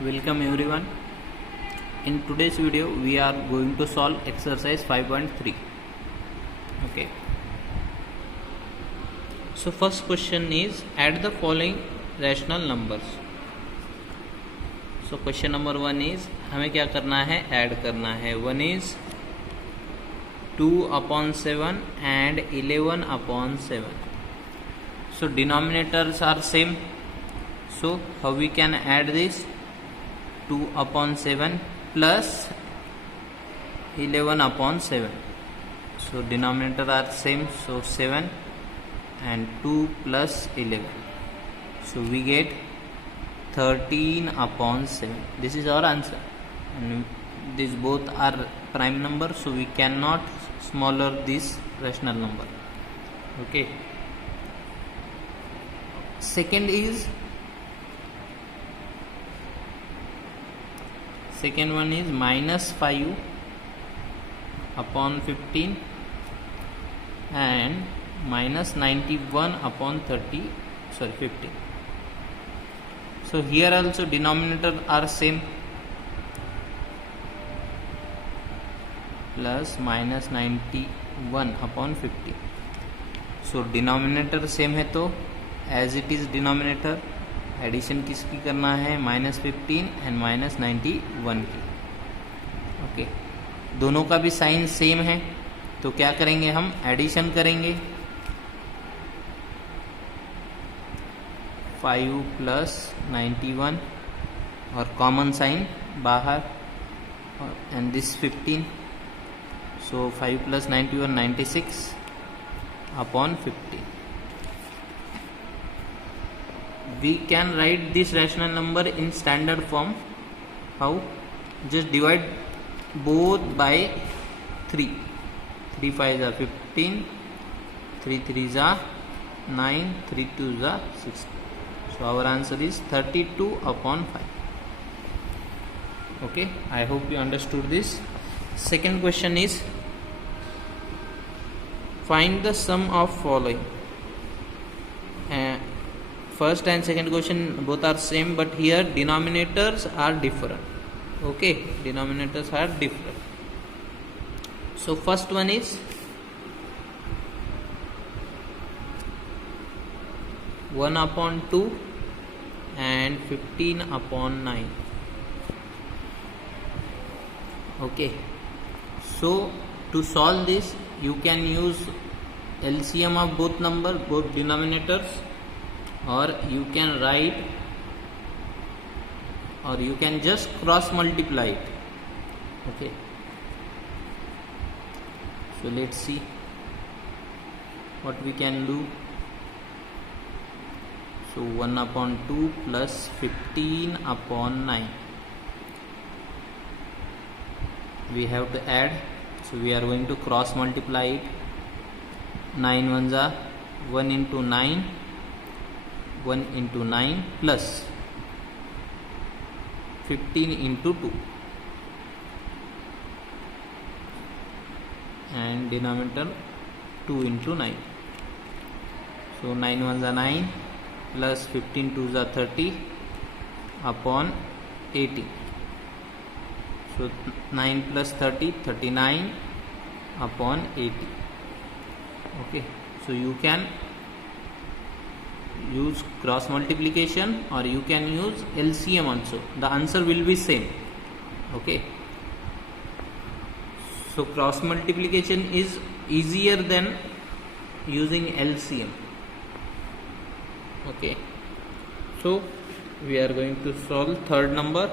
Welcome everyone. In today's video we are going to solve exercise 5.3. Okay. So first question is add the following rational numbers. So question number 1 is हमें क्या करना है, add करना है. 1 is 2/7 and 11/7. So denominators are same. So how we can add this? 2/7 plus 11/7. So denominator are same, so 7 and 2 plus 11. So we get 13/7. This is our answer. And these both are prime number, so we cannot smaller this rational number. Okay. Second one is -5/15 and -91/15. So here also denominator are same, plus -91/15. So denominator same है तो as it is denominator addition किसकी करना है, -15 and -91 की. Okay, दोनों का भी sign same है तो क्या करेंगे, हम एडिशन करेंगे. 5 प्लस 91 और कॉमन साइन बाहर and this 15. So 5 plus 91 96/15. We can write this rational number in standard form. How? Just divide both by 3. 3 5s are 15, 3 3s are 9, 3 2s are 16. So our answer is 32/5. Okay, I hope you understood this. Second question is find the sum of following. First and second question both are same, but here denominators are different. Okay, denominators are different. So first one is 1/2 and 15/9. Okay, so to solve this you can use LCM of both denominators, or you can write, or you can just cross multiply it. Okay, so let's see what we can do. So 1/2 plus 15/9 we have to add, so we are going to cross multiply it. 9 ones are 1 into 9, 1 into 9 plus 15 into 2 and denominator 2 into 9. So 9 ones are 9 plus 15 twos are 30/80. So 9 plus 30, 39/80. Okay, so you can use cross multiplication or you can use LCM also. The answer will be same. Okay, so cross multiplication is easier than using LCM. Okay, so we are going to solve third number,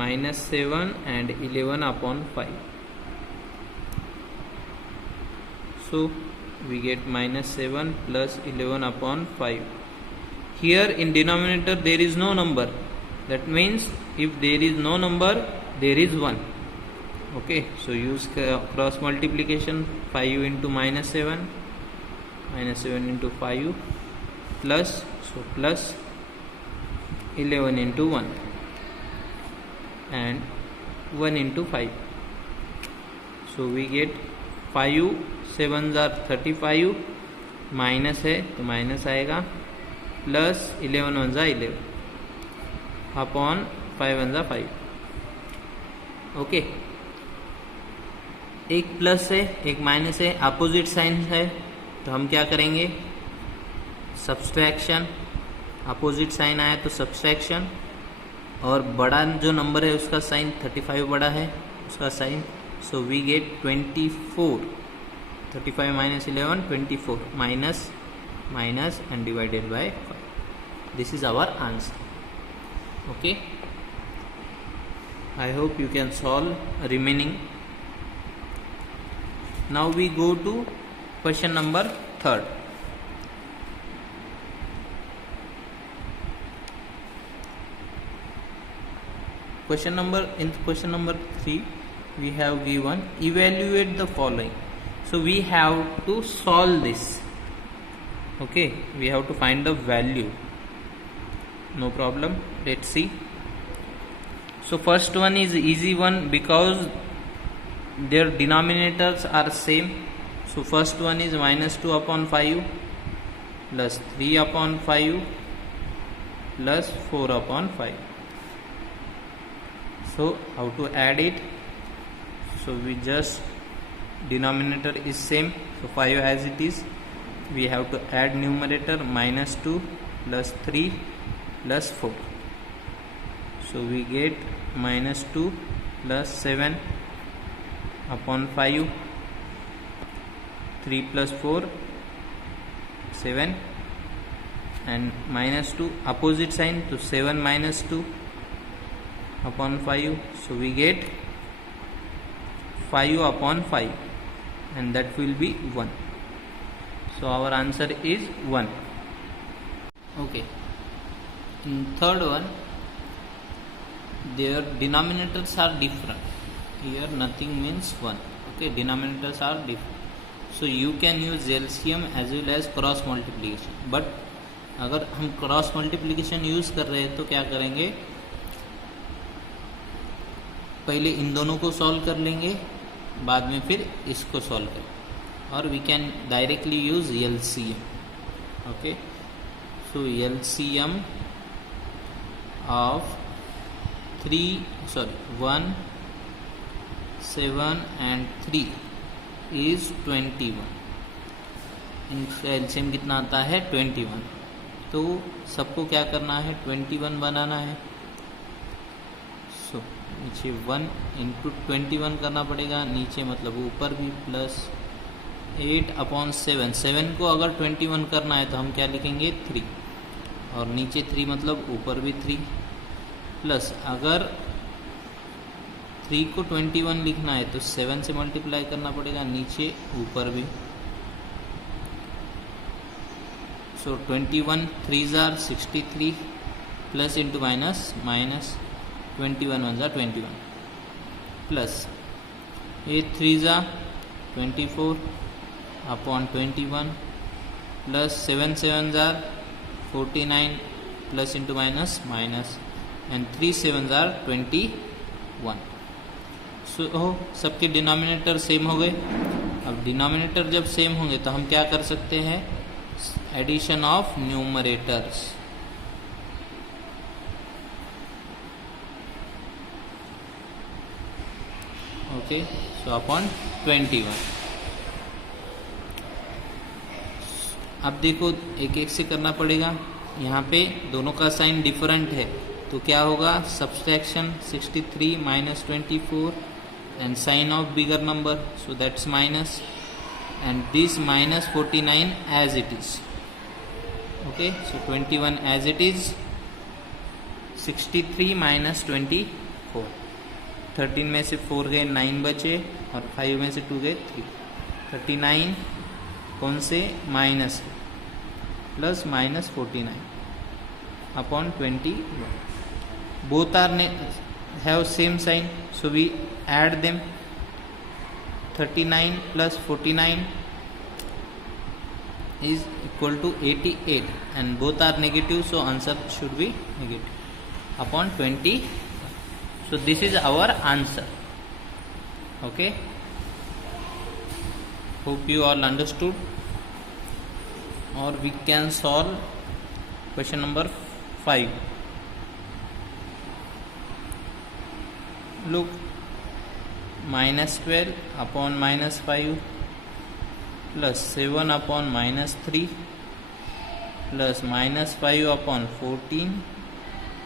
-7 and 11/5. So we get -7 plus 11/5. Here in denominator there is no number. That means if there is no number, there is 1. Okay, so use cross multiplication. 5 into -7 into 5 plus, so plus 11 into 1 and 1 into 5. So we get 5 7s are 35, minus है तो minus आएगा, plus 11 one ज़ा 11 upon 5 one ज़ा 5. Okay, एक plus है एक minus है, opposite sign है, तो हम क्या करेंगे, सब्सट्रैक्शन. अपोजिट साइन आया तो सब्सट्रैक्शन, और बड़ा जो नंबर है उसका साइन 35 बड़ा है उसका sign, so we get 24. 35 minus 11 24 minus minus and divided by 5. This is our answer. Okay, I hope you can solve remaining. Now we go to question number 3. Question number 3 we have given evaluate the following. So we have to solve this. Okay, we have to find the value. No problem, let's see. So first one is easy one because their denominators are same. So first one is minus 2 upon 5 plus 3 upon 5 plus 4 upon 5. So how to add it? So we just, denominator is same, so 5 as it is. We have to add numerator minus 2 plus 3 plus 4. So we get minus 2 plus 7 upon 5, 3 plus 4 7, and minus 2 opposite sign to 7 minus 2 upon 5, so we get 5 upon 5, and that will be 1. So our answer is 1. Okay, in third one, their denominators are different. Here nothing means 1. Okay, denominators are different, so you can use LCM as well as cross multiplication. But अगर हम cross multiplication use कर रहे हैं तो क्या करेंगे, पहले इन दोनों को सॉल्व कर लेंगे, बाद में फिर इसको सॉल्व करें, और we can directly use LCM. Okay, so LCM of 1, 7 and 3 is 21. इनका एलसीएम कितना आता है 21. तो सबको क्या करना है, 21 बनाना है. सो नीचे 1 इंटू 21 करना पड़ेगा, नीचे मतलब ऊपर भी प्लस 8 अपॉन 7. 7 को अगर 21 करना है तो हम क्या लिखेंगे 3, और नीचे 3 मतलब ऊपर भी 3, प्लस अगर 3 को 21 लिखना है तो 7 से मल्टीप्लाई करना पड़ेगा, नीचे ऊपर भी. सो 21 3s are 63 plus into minus minus 21 1s are 21 plus 8 3s are 24 upon 21 plus 7 7s are 49 plus into minus minus and 3 7s are 21. सो सबके डिनोमिनेटर सेम हो गए. अब डिनोमिनेटर जब सेम होंगे तो हम क्या कर सकते हैं, addition of numerators. Okay, so upon 21. अब देखो एक एक से करना पड़ेगा. यहाँ पे दोनों का साइन डिफरेंट है तो क्या होगा, subtraction 63 minus 24 and sign of bigger number, so that's minus, and this minus 49 as it is. Okay, so 21 as it is, 63 minus 24, 13 में से 4 गए 9 बचे, और 5 में से 2 गए 3. 39 कौन से minus plus minus 49 upon 21. both are have same sign, so we add them. 39 plus 49 is equal to 88, and both are negative, so answer should be negative upon 20. So this is our answer. Okay, hope you all understood, or we can solve Question number 5. Look, minus 12 upon minus 5 plus 7 upon minus 3 plus minus 5 upon 14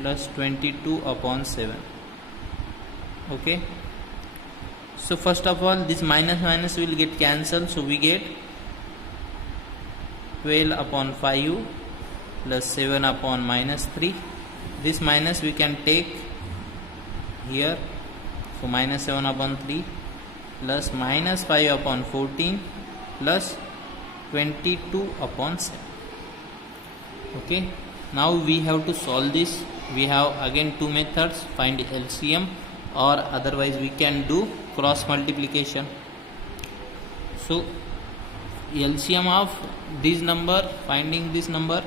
plus 22 upon 7. Okay. So first of all, this minus will get cancelled. So we get 12 upon 5 plus 7 upon minus 3. This minus we can take here. So minus 7 upon 3 plus minus 5 upon 14 plus 22 upon 7. Okay. Now we have to solve this. We have again two methods, find LCM, or otherwise we can do cross multiplication. So LCM of this number, finding this number.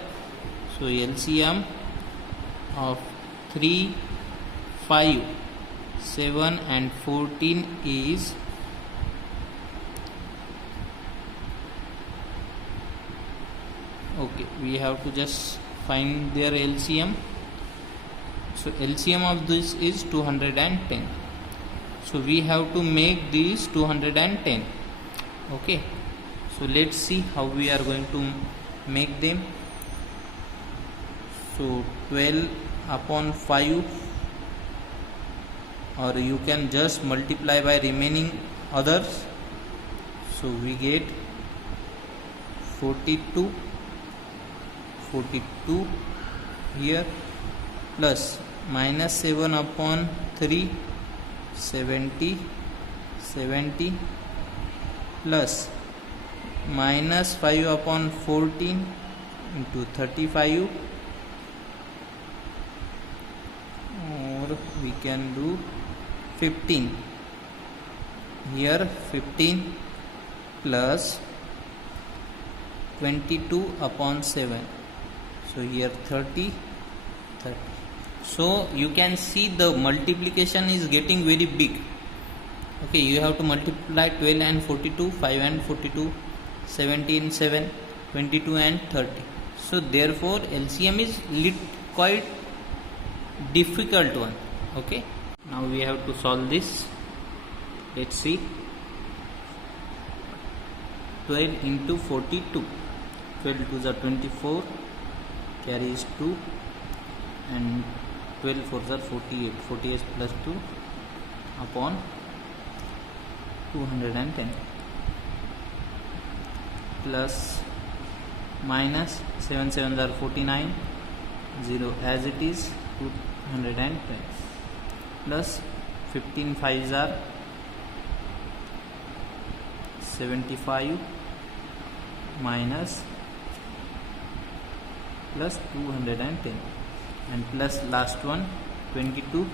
So LCM of 3, 5, 7 and 14 is okay. We have to just find their LCM. So LCM of this is 210. So we have to make these 210. Okay. So let's see how we are going to make them. So 12 upon 5, or you can just multiply by remaining others. So we get 42 here plus minus 7 upon 3 70 plus minus 5 upon 14 into 35, or we can do 15 here, 15 plus 22 upon 7. So here 30. So you can see the multiplication is getting very big. Okay, you have to multiply 12 and 42, 5 and 42, 17, 7, 22 and 30. So therefore LCM is quite difficult one. Okay, now we have to solve this. Let's see. 12 into 42. 12 2s are 24, carries 2, and 12 4s are 48. 48 plus 2 upon 210 plus minus 7 7s are 49, 0 as it is, 210 plus 15 5s are 75 minus plus 210 and plus last one 22,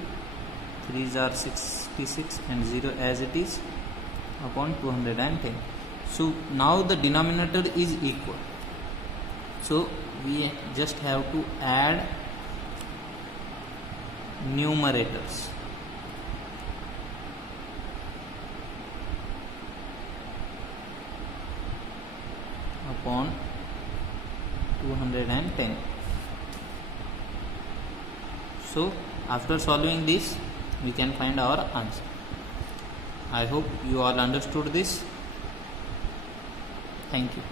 3s are 66 and 0 as it is upon 210. So now the denominator is equal. So we just have to add numerators. Upon 210. So after solving this, we can find our answer. I hope you all understood this. Thank you.